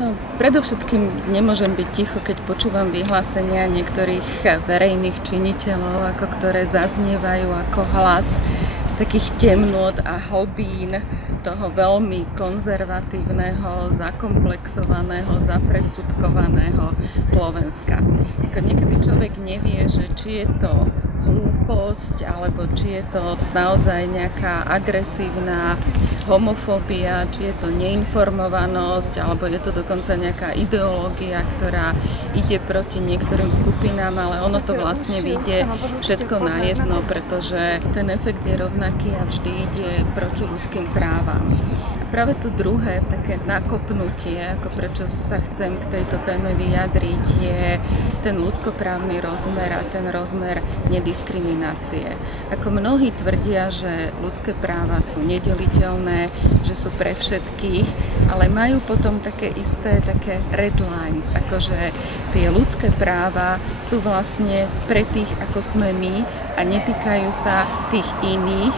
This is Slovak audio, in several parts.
No, predovšetkým nemôžem byť ticho, keď počúvam vyhlásenia niektorých verejných činiteľov, ktoré zaznievajú ako hlas z takých temnôt a hlbín toho veľmi konzervatívneho, zakomplexovaného, zapredsudkovaného Slovenska. Niekedy človek nevie, že či je to hlúposť, alebo či je to naozaj nejaká agresívna homofóbia, či je to neinformovanosť, alebo je to dokonca nejaká ideológia, ktorá ide proti niektorým skupinám, ale ono to vlastne vyjde všetko na jedno, pretože ten efekt je rovnaký a vždy ide proti ľudským právam. Práve to druhé, také nakopnutie, ako prečo sa chcem k tejto téme vyjadriť, je ten ľudskoprávny rozmer a ten rozmer nediskriminácie. Ako mnohí tvrdia, že ľudské práva sú nedeliteľné, že sú pre všetkých, ale majú potom také isté také red lines, akože tie ľudské práva sú vlastne pre tých, ako sme my, a netýkajú sa tých iných,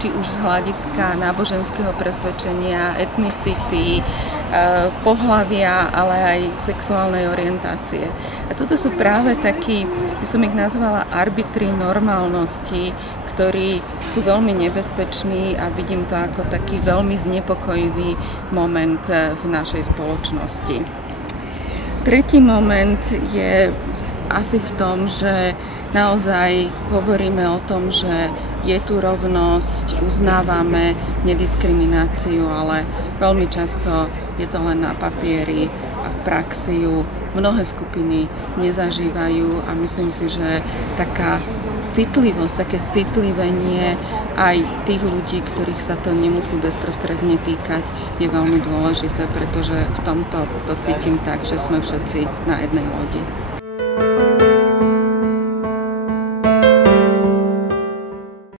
či už z hľadiska náboženského presvedčenia, etnicity, pohlavia, ale aj sexuálnej orientácie. A toto sú práve takí, by som ich nazvala, arbitri normálnosti, ktorí sú veľmi nebezpeční a vidím to ako taký veľmi znepokojivý moment v našej spoločnosti. Tretí moment je asi v tom, že naozaj hovoríme o tom, že je tu rovnosť, uznávame nediskrimináciu, ale veľmi často je to len na papieri a v praxi ju mnohé skupiny nezažívajú a myslím si, že taká citlivosť, také citlivenie aj tých ľudí, ktorých sa to nemusí bezprostredne týkať, je veľmi dôležité, pretože v tomto to cítim tak, že sme všetci na jednej lodi.